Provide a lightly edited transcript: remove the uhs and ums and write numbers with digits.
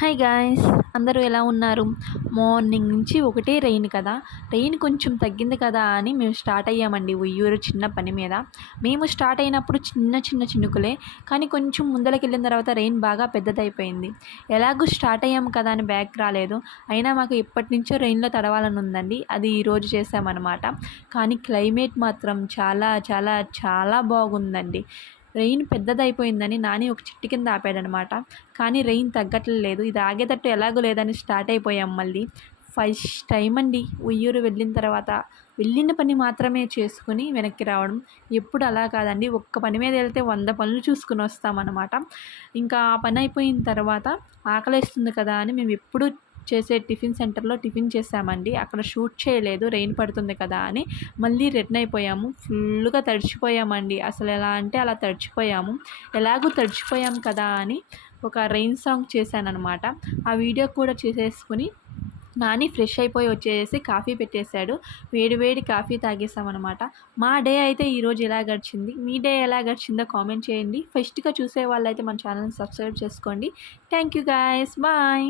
Hi guys, అందరూ ఎలా ఉన్నారు? మార్నింగ్ నుంచి ఒకటే రెయిన్ కదా. రెయిన్ కొంచెం తగ్గింది కదా అని మేము స్టార్ట్ అయ్యామండి ఉయ్యూరు చిన్న పని మీద. మేము స్టార్ట్ అయినప్పుడు చిన్న చిన్న చినుకులే, కానీ కొంచెం ముందలకెళ్ళిన తర్వాత రెయిన్ బాగా పెద్దదైపోయింది. ఎలాగూ స్టార్ట్ అయ్యాము కదా అని బ్యాక్ రాలేదు. అయినా మాకు ఎప్పటి నుంచో రెయిన్లో తడవాలని ఉందండి. అది ఈరోజు చేసామన్నమాట. కానీ క్లైమేట్ మాత్రం చాలా చాలా చాలా బాగుందండి. రెయిన్ పెద్దదైపోయిందని నాని ఒక చెట్టు కింద ఆపాడనమాట. కానీ రెయిన్ తగ్గట్లేదు. ఇది ఆగేటట్టు ఎలాగో లేదని స్టార్ట్ అయిపోయాం మళ్ళీ. ఫస్ట్ టైం అండి ఉయ్యూరు వెళ్ళిన తర్వాత వెళ్ళిన పని మాత్రమే చేసుకుని వెనక్కి రావడం. ఎప్పుడు అలా కాదండి, ఒక్క పని మీద వెళ్తే 100 పనులు చూసుకుని వస్తామన్నమాట. ఇంకా ఆ పని అయిపోయిన తర్వాత ఆకలేస్తుంది కదా అని మేము ఎప్పుడు చేసే టిఫిన్ సెంటర్లో టిఫిన్ చేసామండి. అక్కడ షూట్ చేయలేదు రెయిన్ పడుతుంది కదా అని. మళ్ళీ రిటర్న్ అయిపోయాము. ఫుల్గా తడిచిపోయామండి. అసలు ఎలా అంటే అలా తడిచిపోయాము. ఎలాగూ తడిచిపోయాం కదా అని ఒక రెయిన్ సాంగ్ చేశాననమాట. ఆ వీడియో కూడా చేసేసుకుని నాని ఫ్రెష్ అయిపోయి వచ్చేసి కాఫీ పెట్టేశాడు. వేడి వేడి కాఫీ తాగేసామన్నమాట. మా డే అయితే ఈరోజు ఎలా గడిచింది, మీ డే ఎలా గడిచిందో కామెంట్ చేయండి. ఫస్ట్గా చూసే వాళ్ళైతే మన ఛానల్ని సబ్స్క్రైబ్ చేసుకోండి. Thank you guys, bye.